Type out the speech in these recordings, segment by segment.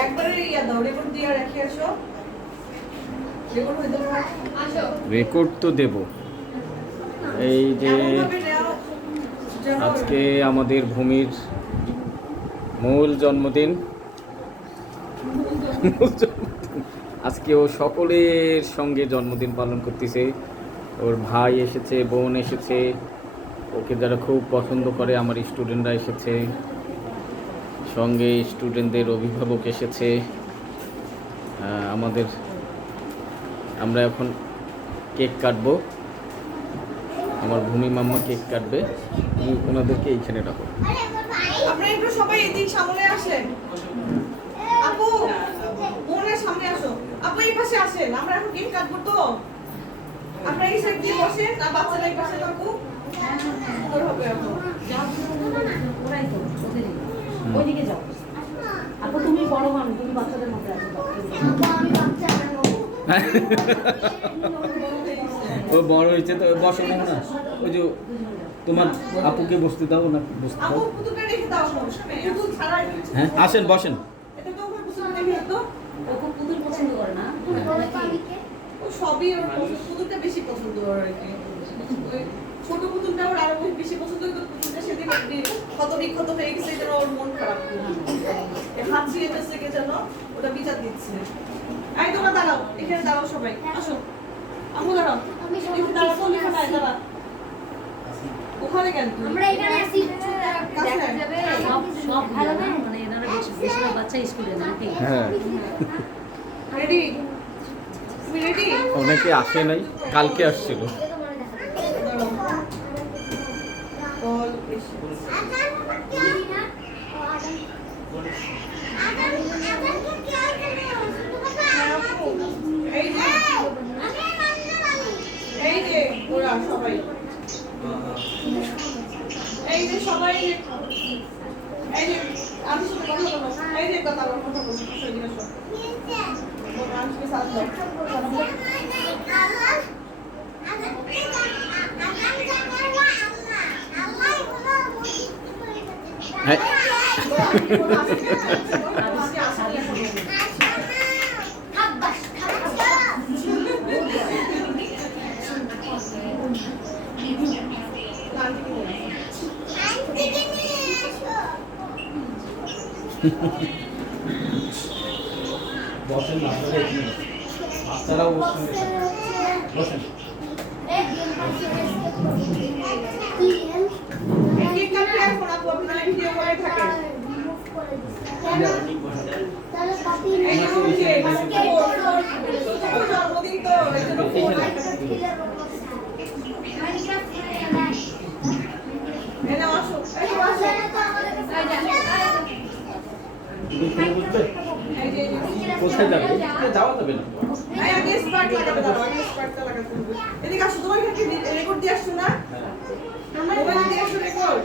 একবারে ইয়া দাও রেকর্ড দিয়ে রেখে আসো রেকর্ড হইতে পারে আসো। রেকর্ড তো দেব। এই যে আজকে আমাদের ভূমির মূল জন্মদিন। মূল জন্মদিন। আজকে ও সকলের সঙ্গে জন্মদিন পালন করতেছে। ওর ভাই এসেছে বোন এসেছে। ওকে যারা খুব পছন্দ করে আমার স্টুডেন্টরা এসেছে। সঙ্গে স্টুডেন্টদের অভিভাবক এসেছে। আমাদের, আমরা এখন কেক কাটবো। আমার ভূমি মাম্মা কেক কাটবে। তুমি ওনাদেরকে এইখানে রাখো। আপনারা একটু সবাই এদিক সামনে আসেন। আপু সামনে আসো। আপু এই পাশে আসেন। আমরা এখন কেক তো। আপনারা এই সাইড দিয়ে বসেন। আর বাচ্চারা এই পাশে থাকু সুন্দর হবে আপু। ওইদিকে যাও। আপু তুমি বড় মানুষ তুমি বাচ্চাদের মধ্যে আছো ও বড় হয়েছে তো বসো না না। ওই যে তোমার আপুকে বসতে দাও না বসতে দাও। হ্যাঁ আসেন বসেন। সবই ওর পুতুলটা বেশি পছন্দ ওর আর কি। ছোট পুতুলটা ওর আরও বেশি পছন্দ কিন্তু পুতুলটা সেদিন একদিন ক্ষত বিক্ষত হয়ে গেছে জন্য ওর মন খারাপ হাত ছিঁড়ে ফেলছে কে যেন ওটা বিচার দিচ্ছে। এই তোমরা দাঁড়াও এখানে দাঁড়াও সবাই আসো। আমু দাঁড়াও। আমি সব দাঁড়াও পিছনে এখানে আছি। দাঁড়া ওখানে কেন আমরা এখানে আসি সব সব ভালো না মানে এনারা বেশিরভাগ বাচ্চা স্কুলে নাকি? হ্যাঁ। রেডি তুমি রেডি অনেকে আসে নাই কালকে আসছিল। এই যে সবাই এই যে আমি সাথে কথা বলো এই যে কথা বলো কথা বলো সবাই দিকে আসো বলো, আজকে সাথ দাও হ্যাঁ বসেন না বাচ্চারাও বসেন বসেন কেক কাটতে এখন আপু আপনি তাহলে ভিডিও করে থাকেন এই যে ওই যে ওর- ওর- ওর জন্মদিন তো এই জন্য ফোন এই নাও আসো এই তো আসো তুমি ফোন করবে এই যে এই যে। কোথায় যাবে যাওয়া এই আগে স্পার্ক লাগাবে এদিকে আসো দিয়ে আসছো না মোবাইল দিয়ে আসো রেকর্ড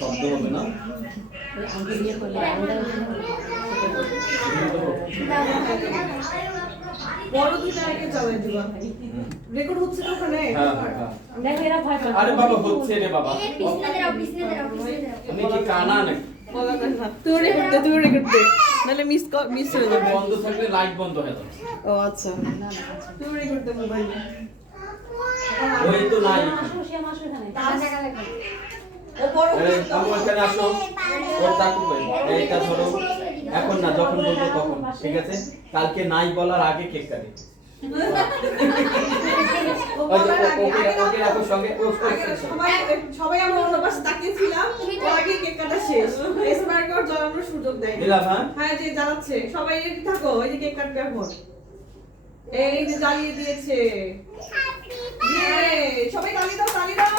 শব্দ হবে না মিস মিস হয়ে যাবে বন্ধ থাকলে লাইট বন্ধ হয়ে যাবে। ও আচ্ছা। তুই রেকর্ড দে মোবাইলে ওই তো নাই আসো সে আসো এখানে ও বড় এই, আমার এখানে আসো। ওর চাকু কই এইটা ধরো। এখন না যখন বলব তখন ঠিক আছে? কালকে নাই বলার আগে কেক কাটি সবাই আমরা অন্য পাশে তাকিয়েছিলাম। আগে কেক শেষ। ওর সুযোগ দেয় হ্যাঁ? হ্যাঁ যে জ্বালাচ্ছে। সবাই রেডি থাকো এই যে কেক কাটবে এখন এই যে জ্বালিয়ে দিয়েছে। সবাই তালি দাও তালি দাও।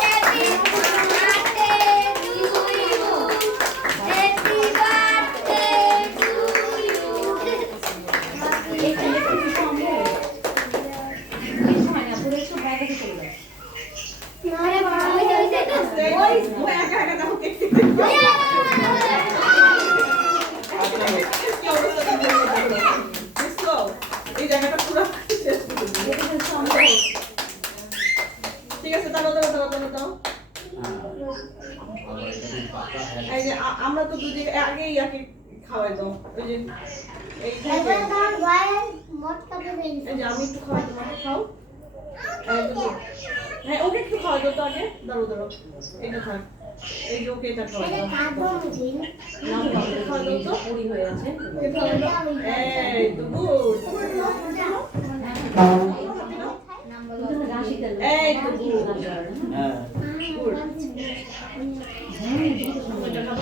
ঠিক আছে তাহলে দাঁড়াও দাঁড়াও দাঁড়াও আমরা তো দুদিন আগে ইয়াকে খাওয়াই দাও। ওই যে আমি একটু খাওয়াই তোমাকে খাও। হ্যাঁ ওকে একটু খাওয়াই দাও তো আগে। দাঁড়ো দাঁড়ো এটা খাও। এই যে ওকে এটা খাওয়াই দাও। খাওয়াই দাও। তো পুরি হয়ে। আছে এটা খাব